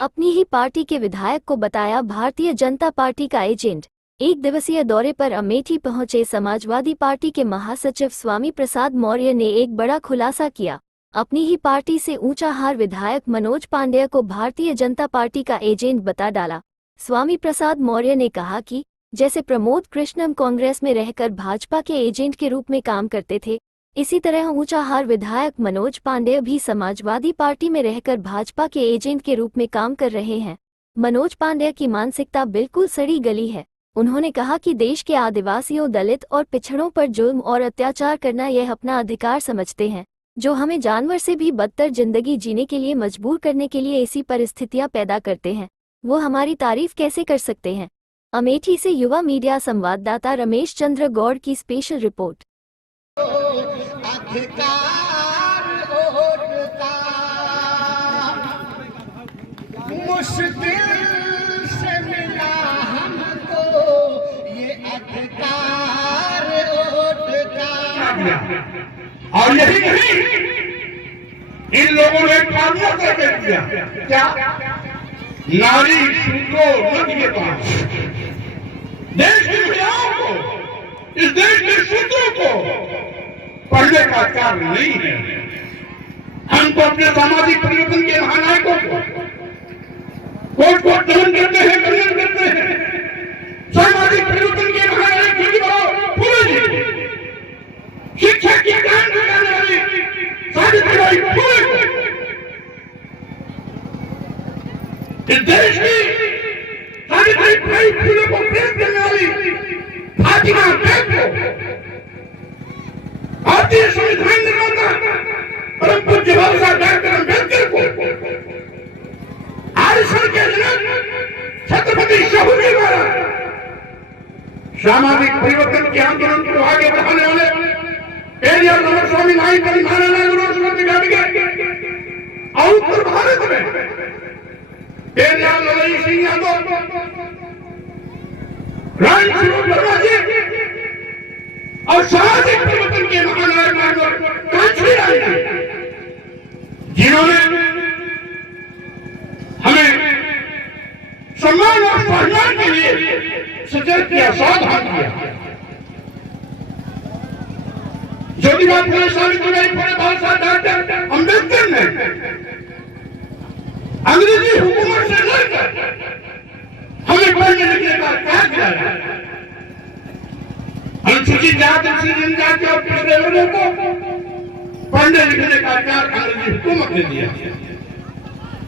अपनी ही पार्टी के विधायक को बताया भारतीय जनता पार्टी का एजेंट। एक दिवसीय दौरे पर अमेठी पहुंचे समाजवादी पार्टी के महासचिव स्वामी प्रसाद मौर्य ने एक बड़ा खुलासा किया। अपनी ही पार्टी से ऊंचाहार विधायक मनोज पांडेय को भारतीय जनता पार्टी का एजेंट बता डाला। स्वामी प्रसाद मौर्य ने कहा कि जैसे प्रमोद कृष्णम कांग्रेस में रहकर भाजपा के एजेंट के रूप में काम करते थे, इसी तरह ऊंचाहार विधायक मनोज पांडेय भी समाजवादी पार्टी में रहकर भाजपा के एजेंट के रूप में काम कर रहे हैं। मनोज पांडेय की मानसिकता बिल्कुल सड़ी गली है। उन्होंने कहा कि देश के आदिवासियों, दलित और पिछड़ों पर जुल्म और अत्याचार करना यह अपना अधिकार समझते हैं, जो हमें जानवर से भी बदतर जिंदगी जीने के लिए मजबूर करने के लिए ऐसी परिस्थितियां पैदा करते हैं। वो हमारी तारीफ कैसे कर सकते हैं। अमेठी से युवा मीडिया संवाददाता रमेश चंद्र गौड़ की स्पेशल रिपोर्ट। मुश्किल से मिला हमको ये अधिकार वोट का। और यही नहीं, इन लोगों ने कानून कर दिया क्या? नारी शूद्रो नद के पास देश की महिलाओं को, इस देश के शूद्रों को पढ़ने का अधिकार नहीं है। हमको अपने सामाजिक परिवर्तन के महानायकों को कोर्ट को दमन करते हैं, खंडन करते हैं। सामाजिक परिवर्तन के महानायक पूरे जी, शिक्षा की ज्ञान लगाने वाली सावित्रीबाई फुले, इस देश की सावित्रीबाई फुले को प्रेम करने वाली फातिमा बेग को, भारतीय संविधान निर्माता परम पूज्य बाबा साहब डॉक्टर अम्बेडकर को, आरक्षण के जनक छत्रपति शिवाजी महाराज, सामाजिक परिवर्तन के आंदोलन को आगे बढ़ाने वाले पेरियार रामास्वामी नायक और उत्तर भारत में पेरियार लड़ाई सिंह यादव, राम स्वरूप वर्मा जी और सामाजिक परिवर्तन के महानायक कांचीराम जी, जिन्होंने हमें सम्मान और सम्मान के लिए सचेत किया, सावधान किया। ज्योतिबा फुले, सावित्रीबाई फुले, बाबा साहब डॉक्टर अम्बेडकर ने अंग्रेजी हुकूमत से लड़कर हमें पढ़ने लिखने का त्याग किया। अनुसूचित जाति, अनुसूचित जनजाति और पिछड़े लोगों को पढ़ने लिखने का अधिकार अंग्रेजी हुकूमत ने दिया।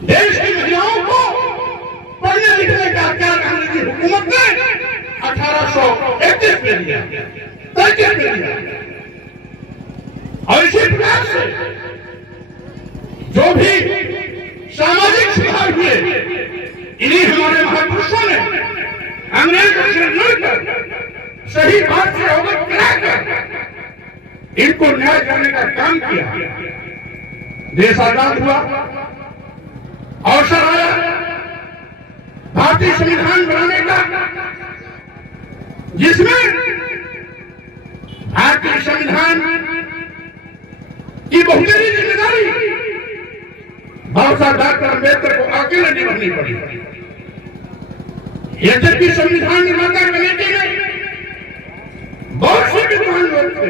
देश की महिलाओं को पढ़ने लिखने का अधिकार अंग्रेजी हुकूमत ने 1831 में दिया, 33 में दिया। और इसी प्रकार से जो भी सामाजिक सुधार हुए, इन्हीं हमारे महापुरुषों ने अंग्रेजों से लड़कर सही बात से अवगत कराकर इनको न्याय करने का काम किया। देश आजाद हुआ, अवसर आया भारतीय संविधान बनाने का, जिसमें भारतीय संविधान की बहुत बड़ी जिम्मेदारी बाबा साहब डॉक्टर अम्बेडकर को अकेले निभानी पड़ी। यद्यपि संविधान निर्माता कमेटी में बहुत से विद्वान लोग थे,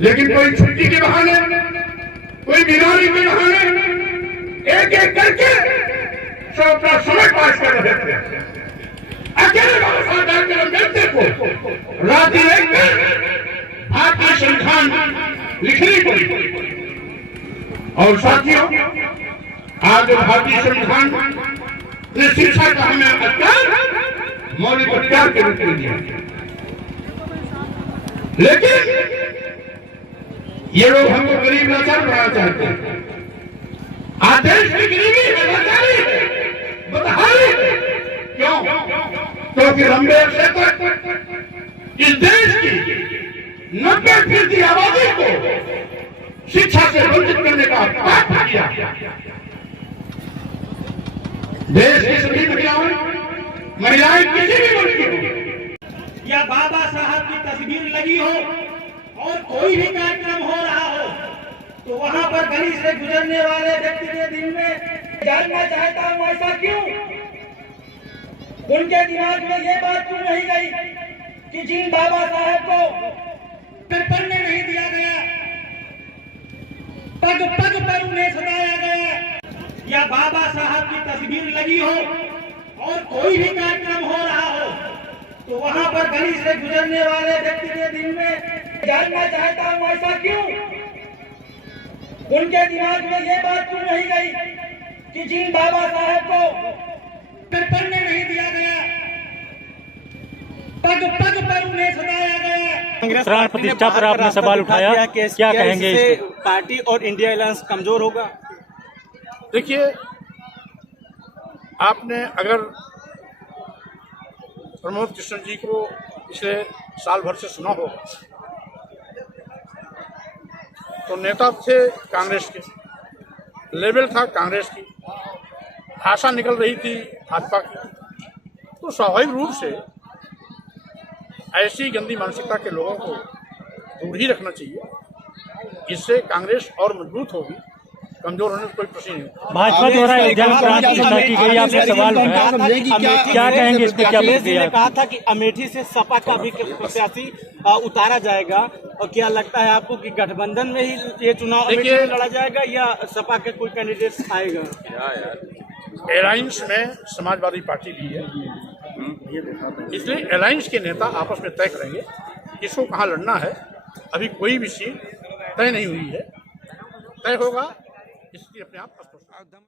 लेकिन कोई छुट्टी के बहाने, कोई बीमारी के बहाने एक एक करके सब अपना समय पास कर रहे थे। अकेले बाबा साहब डॉक्टर अम्बेडकर को रात एक भारतीय संविधान लिखनी पड़ी। और साथियों, आज भारतीय संविधान ने शिक्षा का हमें अधिकार मौलिक अधिकार के रूप में दिया, लेकिन ये लोग हमको गरीब लाचार बनाना चाहते हैं। आदेश की गरीबी है, लाचारी है, बदहाली है। क्यों? क्योंकि लंबे अरसे तक इस देश की 90% आबादी को शिक्षा से वंचित करने का पाप किया। देश की सभी महिलाएं किसी भी वर्ग की हो, या बाबा साहब की तस्वीर लगी हो और कोई भी कार्यक्रम हो रहा हो, तो वहां पर गली से गुजरने वाले व्यक्ति के दिल में जानना चाहता हूँ ऐसा क्यों? उनके दिमाग में ये बात क्यों नहीं गई कि जिन बाबा साहब को पेपर में नहीं दिया गया, पग पग पर उन्हें सताया गया, या बाबा साहब की तस्वीर लगी हो और कोई भी कार्यक्रम हो रहा हो तो वहां पर गली से गुजरने वाले व्यक्ति के दिल में जानना चाहता हूँ ऐसा क्यों? उनके दिमाग में ये बात क्यों नहीं गई कि जिन बाबा साहब को पेपर में नहीं दिया गया, पग पग पर उन्हें सताया गया। प्राण प्रतिष्ठा पर आपने सवाल उठाया, क्या कहेंगे इससे इस पे? पार्टी और इंडिया अलायंस कमजोर होगा? देखिए, आपने अगर प्रमोद कृष्ण जी को पिछले साल भर से सुना होगा तो नेता थे कांग्रेस के, लेवल था कांग्रेस की, भाषा निकल रही थी भाजपा की, तो स्वाभाविक रूप से ऐसी गंदी मानसिकता के लोगों को दूर ही रखना चाहिए। इससे कांग्रेस और मजबूत होगी, कमजोर होने का कोई प्रश्न नहीं। भाजपा द्वारा अयोध्या में प्राण प्रतिष्ठा की गई, आपने सवाल उठाया, क्या कहेंगे इस पे? क्या अखिलेश जी ने प्रतिक्रिया? कहा था कि अमेठी से सपा का भी प्रत्याशी उतारा जाएगा, और क्या लगता है आपको कि गठबंधन में ही ये चुनाव अमेठी में लड़ा जाएगा या सपा के कोई कैंडिडेट आएगा? अलायंस में समाजवादी पार्टी भी है, इसलिए अलायंस के नेता आपस में तय करेंगे किसको कहाँ लड़ना है। अभी कोई भी सीट तय नहीं हुई है, तय होगा इसकी अपने आप स्पष्ट।